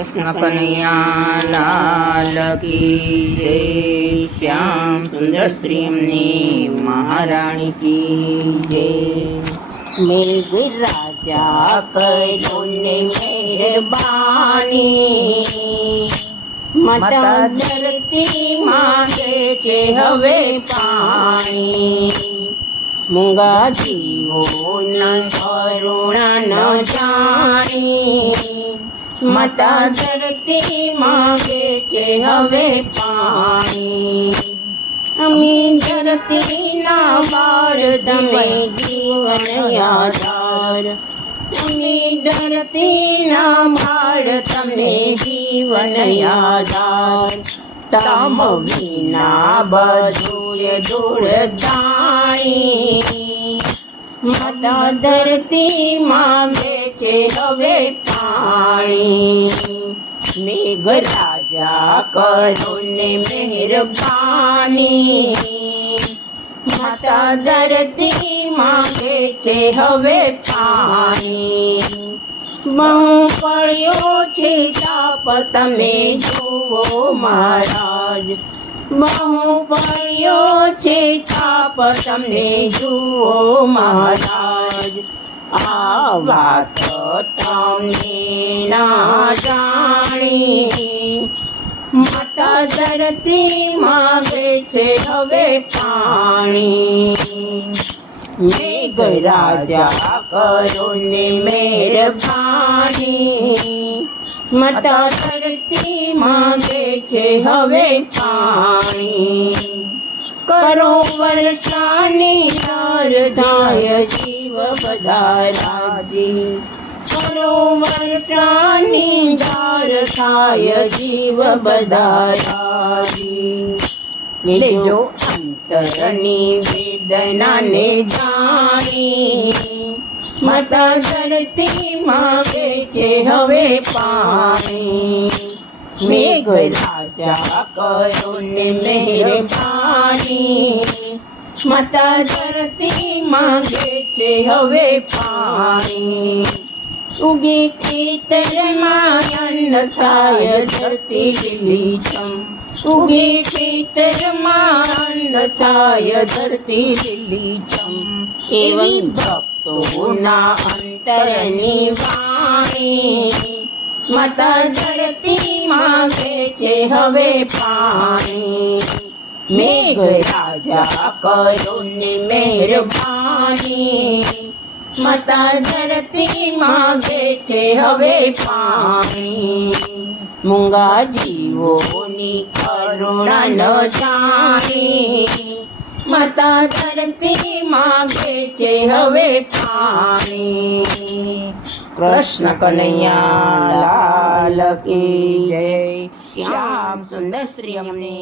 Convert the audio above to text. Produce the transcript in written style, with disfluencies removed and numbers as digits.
कृष्ण कन्हैया लाल की जय। श्याम सुंदर श्री अम्नी महारानी की जय। मेघराजा करो ने मेहरबानी, माता धरती मांगे छे हवे पाणी। मूंगा जीवो न करुणा न जाणी, माता धरती मांगे छे हवे पाणी। अमी धरती ना बाळ तमे जीवन आधार, अमी धरती ना बाळ तमे जीवन आधार। तम विना बधुए दूर जाणी, माता धरती मांगे छे हवे पाणी। मेघराजा करो ने मेहरबानी, माता धरती मांगे छे हवे पाणी। बहु पड्यो छे ताप तमे जुओ महाराज, बहु पड्यो छे ताप तमे जुओ महाराज। आ वात तमे ना जाणी, माता धरती मांगे छे हवे पाणी। मेघराजा करो ने मेहरबानी, माता धरती मांगे छे हवे पाणी। करो वर्षानी धाय जीव बधाराजी, करो वर्षानी धार थाय जीव बधाराजी। लेजो अंतरनी वेदना ने जानी, माता धरती मांगे छे हवे पाणी। मेघराजा करो ने मेहरबानी, माता धरती मांगे छे हवे पाणी। उगी खेतરમાં અન્ન થાય ધરતી લીલીછમ, ઉગી ખેતરમાં અન્ન થાય ધરતી લીલીછમ। એવી ભક્તોના અંતરની વાણી, માતા ધરતી માગે છે હવે પાણી। મેઘરાજા કરો ને મહેરબાની, માતા ધરતી માગે છે હવે પાણી। મૂંગા જીવોની કરુણા ન જાણી, માતા ધરતી માગે છે હવે પાણી। કૃષ્ણ કનૈયા લાલ કી જય। શ્યામ સુંદર શ્રી અમને